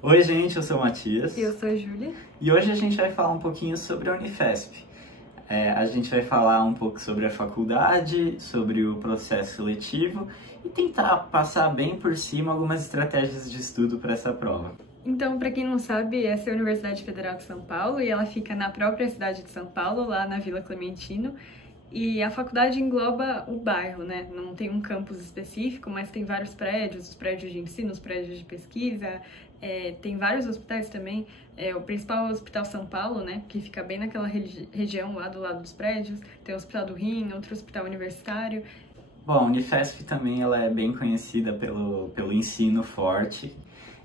Oi, gente, eu sou o Matias. Eu sou a Júlia. E hoje a gente vai falar um pouquinho sobre a Unifesp. A gente vai falar um pouco sobre a faculdade, sobre o processo seletivo e tentar passar bem por cima algumas estratégias de estudo para essa prova. Então, para quem não sabe, essa é a Universidade Federal de São Paulo e ela fica na própria cidade de São Paulo, lá na Vila Clementino. E a faculdade engloba o bairro, né? Não tem um campus específico, mas tem vários prédios, os prédios de ensino, os prédios de pesquisa, tem vários hospitais também. O principal é o Hospital São Paulo, né? Que fica bem naquela região lá do lado dos prédios. Tem o Hospital do Rim, outro hospital universitário. Bom, a Unifesp também ela é bem conhecida pelo ensino forte.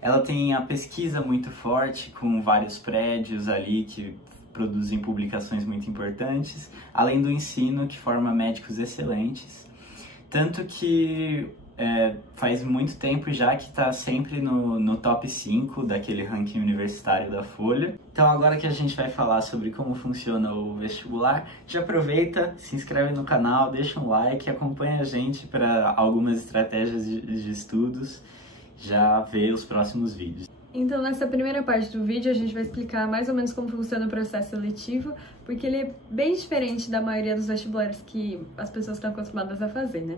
Ela tem a pesquisa muito forte, com vários prédios ali que produzem publicações muito importantes, além do ensino que forma médicos excelentes. Tanto que faz muito tempo já que está sempre no top 5 daquele ranking universitário da Folha. Então agora que a gente vai falar sobre como funciona o vestibular, já aproveita, se inscreve no canal, deixa um like, acompanha a gente para algumas estratégias de estudos, já vê os próximos vídeos. Então, nessa primeira parte do vídeo, a gente vai explicar mais ou menos como funciona o processo seletivo, porque ele é bem diferente da maioria dos vestibulares que as pessoas estão acostumadas a fazer, né?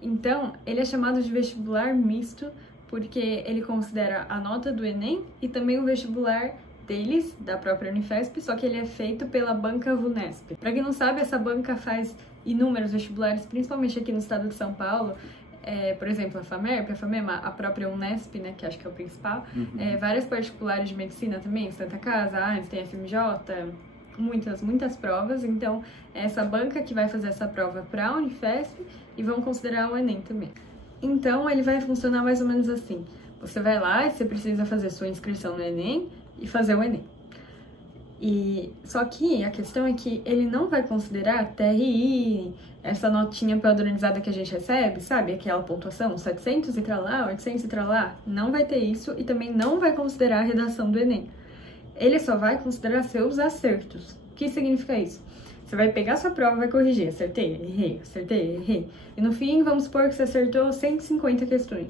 Então, ele é chamado de vestibular misto, porque ele considera a nota do Enem e também o vestibular deles, da própria Unifesp, só que ele é feito pela banca VUNESP. Para quem não sabe, essa banca faz inúmeros vestibulares, principalmente aqui no estado de São Paulo. Por exemplo, a FAMERP, a própria Unesp, né, que acho que é o principal, várias particulares de medicina também, Santa Casa, Einstein, FMJ, muitas provas. Então, é essa banca que vai fazer essa prova para a Unifesp e vão considerar o Enem também. Então, ele vai funcionar mais ou menos assim. Você vai lá e você precisa fazer sua inscrição no Enem e fazer o Enem. Só que a questão é que ele não vai considerar TRI, essa notinha padronizada que a gente recebe, sabe? Aquela pontuação, 700 e tralá, 800 e tralá. Não vai ter isso e também não vai considerar a redação do Enem. Ele só vai considerar seus acertos. O que significa isso? Você vai pegar sua prova e vai corrigir. Acertei, errei, acertei, errei. E no fim, vamos supor que você acertou 150 questões.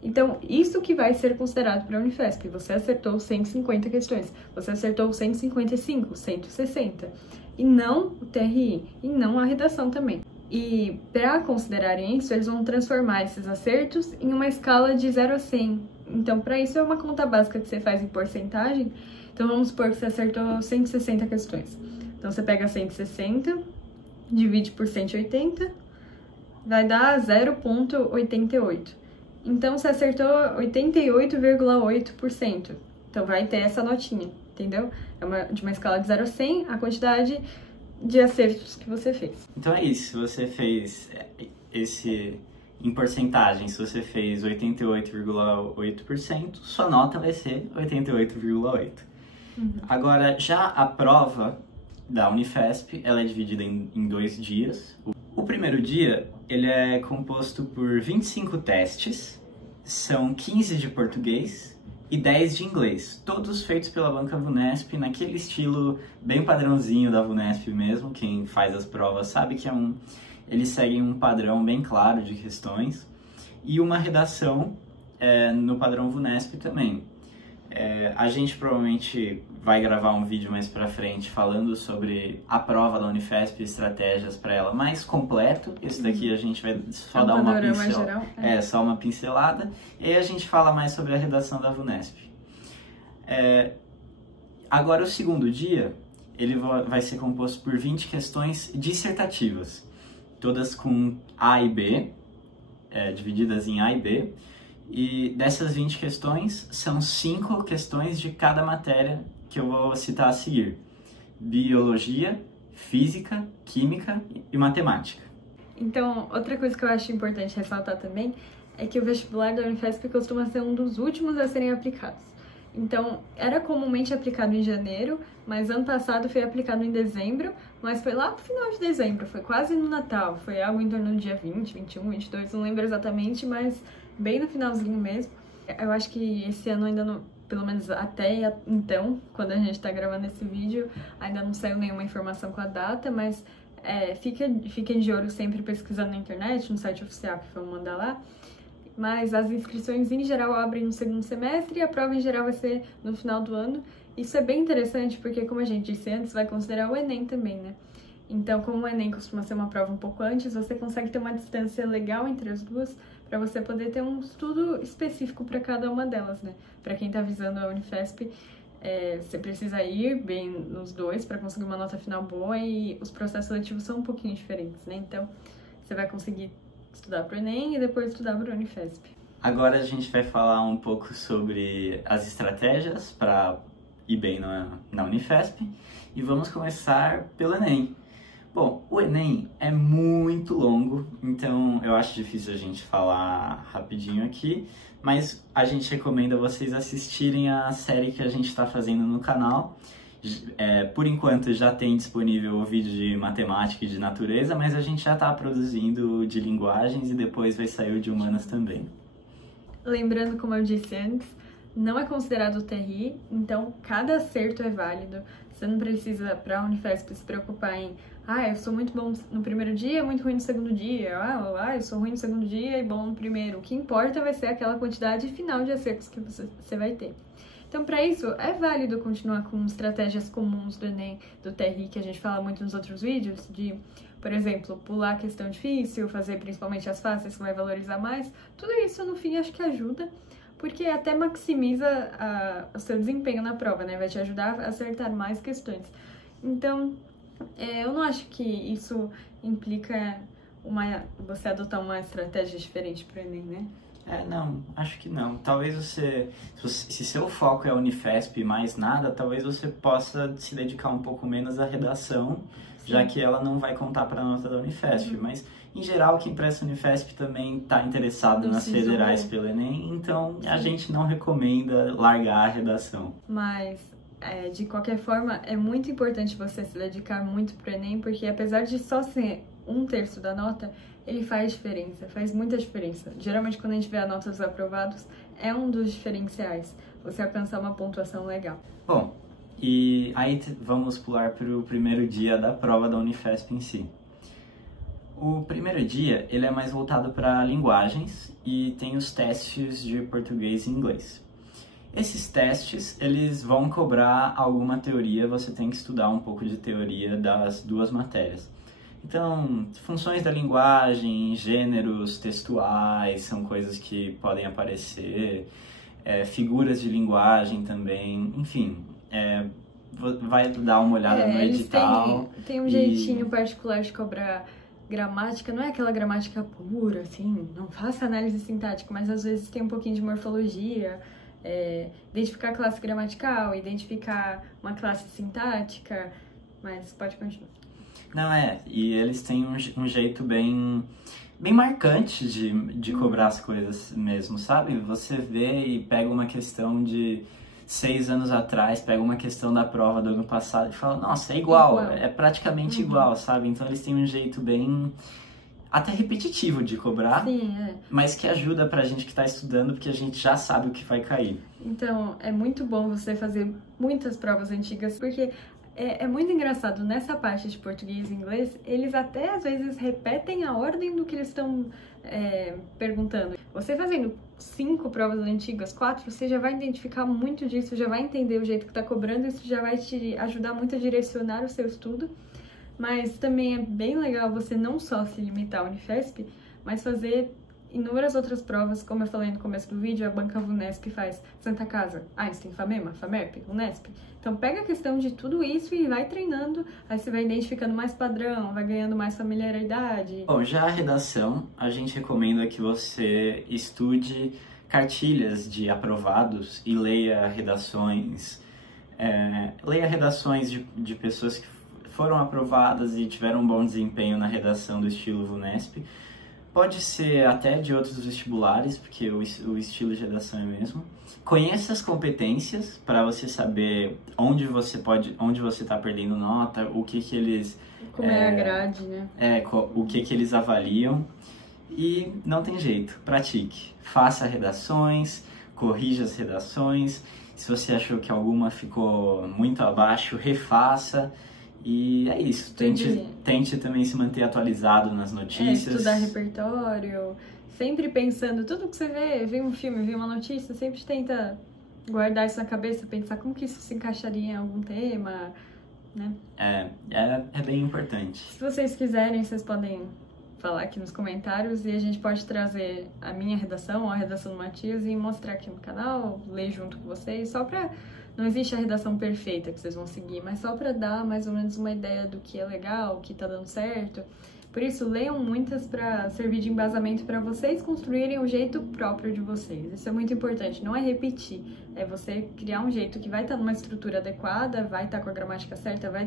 Então, isso que vai ser considerado para a Unifesp. Você acertou 150 questões, você acertou 155, 160. E não o TRI, e não a redação também. E para considerarem isso, eles vão transformar esses acertos em uma escala de 0 a 100. Então, para isso é uma conta básica que você faz em porcentagem. Então, vamos supor que você acertou 160 questões. Então, você pega 160, divide por 180, vai dar 0,88. Então, você acertou 88,8%. Então, vai ter essa notinha, entendeu? De uma escala de 0 a 100, a quantidade de acertos que você fez. Então é isso, se você fez em porcentagem, se você fez 88,8%, sua nota vai ser 88,8%. Agora, já a prova da Unifesp, ela é dividida em 2 dias. O primeiro dia, ele é composto por 25 testes, são 15 de português e 10 de inglês, todos feitos pela banca VUNESP, naquele estilo bem padrãozinho da VUNESP mesmo. Quem faz as provas sabe que eles seguem um padrão bem claro de questões, e uma redação no padrão VUNESP também. A gente provavelmente vai gravar um vídeo mais pra frente falando sobre a prova da Unifesp e estratégias para ela mais completo. Esse daqui a gente vai só dar uma pincelada. Só uma pincelada. E aí a gente fala mais sobre a redação da VUNESP. Agora o segundo dia, ele vai ser composto por 20 questões dissertativas, todas com A e B, divididas em A e B. E dessas 20 questões, são 5 questões de cada matéria que eu vou citar a seguir: biologia, física, química e matemática. Então, outra coisa que eu acho importante ressaltar também é que o vestibular da Unifesp costuma ser um dos últimos a serem aplicados. Então, era comumente aplicado em janeiro, mas ano passado foi aplicado em dezembro, mas foi lá no final de dezembro, foi quase no Natal, foi algo em torno do dia 20, 21, 22, não lembro exatamente, mas bem no finalzinho mesmo. Eu acho que esse ano ainda não, pelo menos até então, quando a gente tá gravando esse vídeo, ainda não saiu nenhuma informação com a data, mas fiquem de olho sempre pesquisando na internet, no site oficial que vão mandar lá. mas as inscrições em geral abrem no segundo semestre e a prova em geral vai ser no final do ano. Isso é bem interessante porque, como a gente disse antes, vai considerar o Enem também, né? Então, como o Enem costuma ser uma prova um pouco antes, você consegue ter uma distância legal entre as duas para você poder ter um estudo específico para cada uma delas, né? Para quem está visando a Unifesp, você precisa ir bem nos dois para conseguir uma nota final boa e os processos seletivos são um pouquinho diferentes, né? Então, você vai conseguir estudar para o Enem e depois estudar para a Unifesp. Agora a gente vai falar um pouco sobre as estratégias para ir bem na Unifesp e vamos começar pelo Enem. Bom, o Enem é muito longo, então eu acho difícil a gente falar rapidinho aqui, mas a gente recomenda vocês assistirem a série que a gente está fazendo no canal. Por enquanto já tem disponível o vídeo de matemática e de natureza, mas a gente já está produzindo de linguagens e depois vai sair o de humanas também. Lembrando, como eu disse antes, não é considerado TRI, então cada acerto é válido. Você não precisa, para a Unifesp, se preocupar em eu sou muito bom no primeiro dia, muito ruim no segundo dia. Eu sou ruim no segundo dia e bom no primeiro. O que importa vai ser aquela quantidade final de acertos que você vai ter. Então, para isso, é válido continuar com estratégias comuns do Enem, do TRI, que a gente fala muito nos outros vídeos, de, por exemplo, pular a questão difícil, fazer principalmente as fáceis, que vai valorizar mais. Tudo isso, no fim, acho que ajuda, porque até maximiza o seu desempenho na prova, né? Vai te ajudar a acertar mais questões. Então, eu não acho que isso implica você adotar uma estratégia diferente para o Enem, né? Não, acho que não. Talvez se seu foco é a Unifesp e mais nada, talvez você possa se dedicar um pouco menos à redação, sim, já que ela não vai contar para a nota da Unifesp. Uhum. Mas, em geral, quem presta Unifesp também está interessado nas federais pelo Enem, então sim, a gente não recomenda largar a redação. Mas, de qualquer forma, é muito importante você se dedicar muito para o Enem, porque apesar de só ser 1/3 da nota, ele faz diferença, faz muita diferença. Geralmente, quando a gente vê a nota dos aprovados, é um dos diferenciais, você alcançar uma pontuação legal. Bom, e aí vamos pular para o primeiro dia da prova da Unifesp em si. O primeiro dia, ele é mais voltado para linguagens e tem os testes de português e inglês. Esses testes, eles vão cobrar alguma teoria, você tem que estudar um pouco de teoria das duas matérias. Então, funções da linguagem, gêneros textuais, são coisas que podem aparecer, figuras de linguagem também, enfim, vai dar uma olhada no edital. Tem um jeitinho particular de cobrar gramática, não é aquela gramática pura, assim, não faça análise sintática, mas às vezes tem um pouquinho de morfologia, identificar a classe gramatical, identificar uma classe sintática, mas pode continuar. Não, e eles têm um jeito bem marcante de cobrar as coisas mesmo, sabe? Você vê e pega uma questão de 6 anos atrás, pega uma questão da prova do ano passado e fala, nossa, é igual. É praticamente igual, sabe? Então eles têm um jeito bem, até repetitivo de cobrar, sim, mas que ajuda pra gente que tá estudando, porque a gente já sabe o que vai cair. Então, é muito bom você fazer muitas provas antigas, porque é muito engraçado, nessa parte de português e inglês, eles até às vezes repetem a ordem do que eles estão perguntando. Você fazendo 5 provas antigas, 4, você já vai identificar muito disso, já vai entender o jeito que está cobrando, isso já vai te ajudar muito a direcionar o seu estudo. Mas também é bem legal você não só se limitar à Unifesp, mas fazer inúmeras outras provas, como eu falei no começo do vídeo, a banca Vunesp faz Santa Casa, Einstein, Famema, Famerp, Unesp. Então pega a questão de tudo isso e vai treinando, aí você vai identificando mais padrão, vai ganhando mais familiaridade. Bom, já a redação, a gente recomenda que você estude cartilhas de aprovados e leia redações de pessoas que foram aprovadas e tiveram um bom desempenho na redação do estilo Vunesp. Pode ser até de outros vestibulares, porque o estilo de redação é o mesmo. Conheça as competências para você saber onde você está perdendo nota, o que eles... Como é a grade, né? O que eles avaliam. E não tem jeito, pratique. Faça redações, corrija as redações. Se você achou que alguma ficou muito abaixo, refaça. E é isso, tente também se manter atualizado nas notícias. Estudar repertório, sempre pensando, tudo que você vê um filme, vê uma notícia, sempre tenta guardar isso na cabeça, pensar como que isso se encaixaria em algum tema, né? É bem importante. Se vocês quiserem, vocês podem falar aqui nos comentários e a gente pode trazer a minha redação ou a redação do Matias e mostrar aqui no canal, ler junto com vocês, só pra... Não existe a redação perfeita que vocês vão seguir, mas só pra dar mais ou menos uma ideia do que é legal, o que tá dando certo. Por isso, leiam muitas para servir de embasamento para vocês construírem o jeito próprio de vocês. Isso é muito importante, não é repetir, é você criar um jeito que vai estar numa estrutura adequada, vai estar com a gramática certa, vai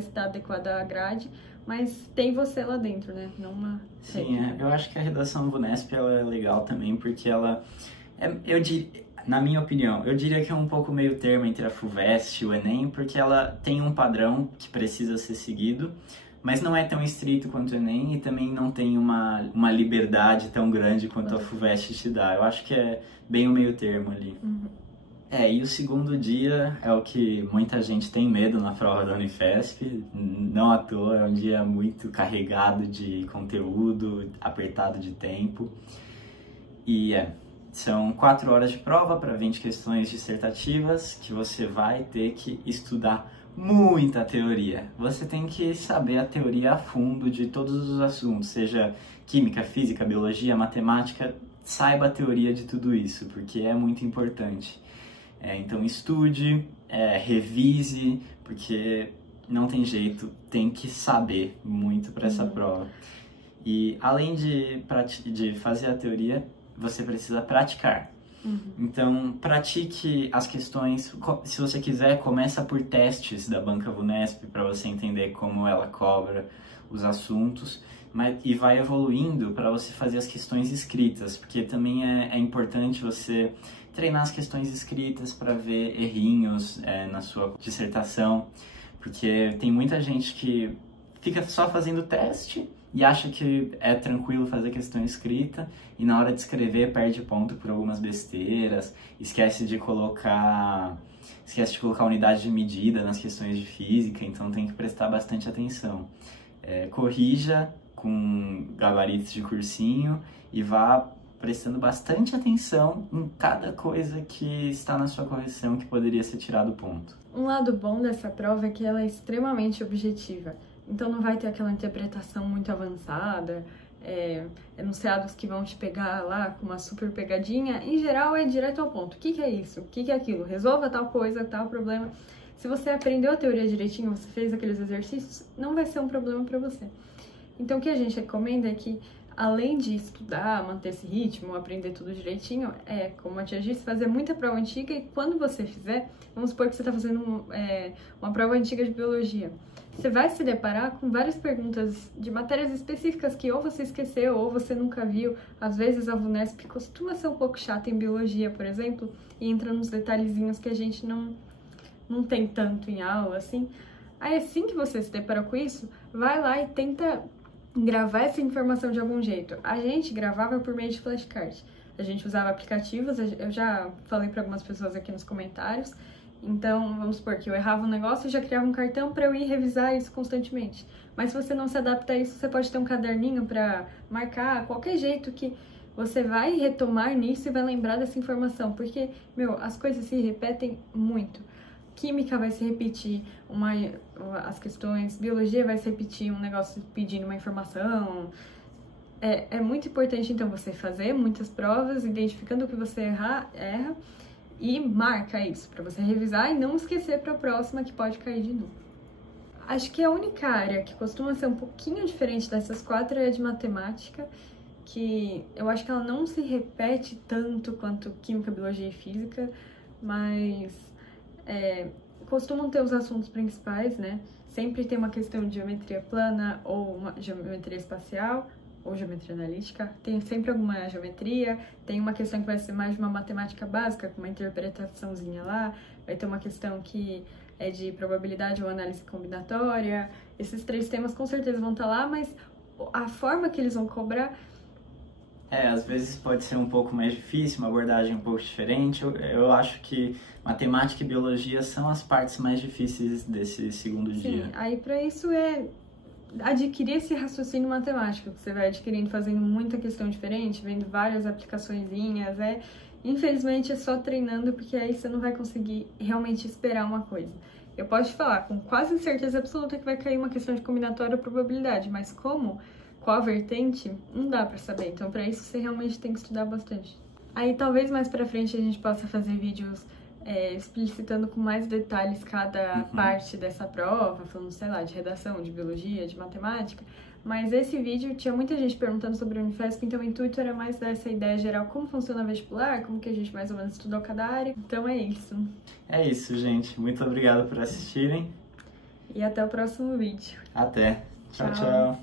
estar adequada à grade, mas tem você lá dentro, né? Não uma... Sim, eu acho que a redação VUNESP ela é legal também, porque ela... Na minha opinião, eu diria que é um pouco meio termo entre a FUVEST e o Enem, porque ela tem um padrão que precisa ser seguido, mas não é tão estrito quanto o Enem e também não tem uma liberdade tão grande quanto a FUVEST te dá. Eu acho que é bem o meio termo ali. Uhum. E o segundo dia é o que muita gente tem medo na prova da Unifesp, não à toa, é um dia muito carregado de conteúdo, apertado de tempo. E são 4 horas de prova para 20 questões dissertativas que você vai ter que estudar muita teoria. Você tem que saber a teoria a fundo de todos os assuntos, seja química, física, biologia, matemática, saiba a teoria de tudo isso, porque é muito importante. Então estude, revise, porque não tem jeito, tem que saber muito para essa prova. E além de fazer a teoria, você precisa praticar. Então, pratique as questões. Se você quiser, começa por testes da Banca VUNESP para você entender como ela cobra os assuntos, e vai evoluindo para você fazer as questões escritas, porque também é importante você treinar as questões escritas para ver errinhos na sua dissertação, porque tem muita gente que fica só fazendo teste e acha que é tranquilo fazer questão escrita e na hora de escrever perde ponto por algumas besteiras, esquece de colocar unidade de medida nas questões de física, então tem que prestar bastante atenção. Corrija com gabaritos de cursinho e vá prestando bastante atenção em cada coisa que está na sua correção que poderia ser tirado ponto. Um lado bom dessa prova é que ela é extremamente objetiva. Então não vai ter aquela interpretação muito avançada, enunciados que vão te pegar lá com uma super pegadinha. Em geral é direto ao ponto. O que é isso? O que é aquilo? Resolva tal coisa, tal problema. Se você aprendeu a teoria direitinho, você fez aqueles exercícios, não vai ser um problema para você. Então o que a gente recomenda é que, além de estudar, manter esse ritmo, aprender tudo direitinho, como a tia disse, fazer muita prova antiga e quando você fizer, vamos supor que você está fazendo uma prova antiga de biologia. Você vai se deparar com várias perguntas de matérias específicas que ou você esqueceu ou você nunca viu. Às vezes a VUNESP costuma ser um pouco chata em biologia, por exemplo, e entra nos detalhezinhos que a gente não tem tanto em aula, assim. Aí assim que você se depara com isso, vai lá e tenta gravar essa informação de algum jeito. A gente gravava por meio de flashcard. A gente usava aplicativos, eu já falei para algumas pessoas aqui nos comentários. Então, vamos supor que eu errava um negócio e já criava um cartão para eu ir revisar isso constantemente. Mas se você não se adapta a isso, você pode ter um caderninho para marcar qualquer jeito que você vai retomar nisso e vai lembrar dessa informação. Porque, as coisas se repetem muito. Química vai se repetir as questões, biologia vai se repetir um negócio pedindo uma informação. É muito importante, então, você fazer muitas provas, identificando o que você erra, e marca isso, para você revisar e não esquecer para a próxima que pode cair de novo. Acho que a única área que costuma ser um pouquinho diferente dessas 4 é a de matemática, que eu acho que ela não se repete tanto quanto química, biologia e física, mas costumam ter os assuntos principais, né? Sempre tem uma questão de geometria plana ou uma geometria espacial, ou geometria analítica, tem sempre alguma geometria, tem uma questão que vai ser mais de uma matemática básica, com uma interpretaçãozinha lá, vai ter uma questão que é de probabilidade ou análise combinatória. Esses 3 temas com certeza vão estar lá, mas a forma que eles vão cobrar... às vezes pode ser um pouco mais difícil, uma abordagem um pouco diferente. Eu acho que matemática e biologia são as partes mais difíceis desse segundo dia. Sim, aí para isso adquirir esse raciocínio matemático que você vai adquirindo fazendo muita questão diferente, vendo várias aplicaçõezinhas, infelizmente é só treinando, porque aí você não vai conseguir realmente esperar uma coisa. Eu posso te falar com quase certeza absoluta que vai cair uma questão de combinatória ou probabilidade, mas qual vertente, não dá pra saber. Então, pra isso, você realmente tem que estudar bastante. Aí, talvez mais pra frente a gente possa fazer vídeos explicitando com mais detalhes cada parte dessa prova, falando, sei lá, de redação, de biologia, de matemática. Mas esse vídeo tinha muita gente perguntando sobre a Unifesp, então o intuito era mais dar essa ideia geral, como funciona o vestibular, como que a gente mais ou menos estudou cada área. Então é isso. É isso, gente. Muito obrigado por assistirem. E até o próximo vídeo. Até. Tchau, tchau.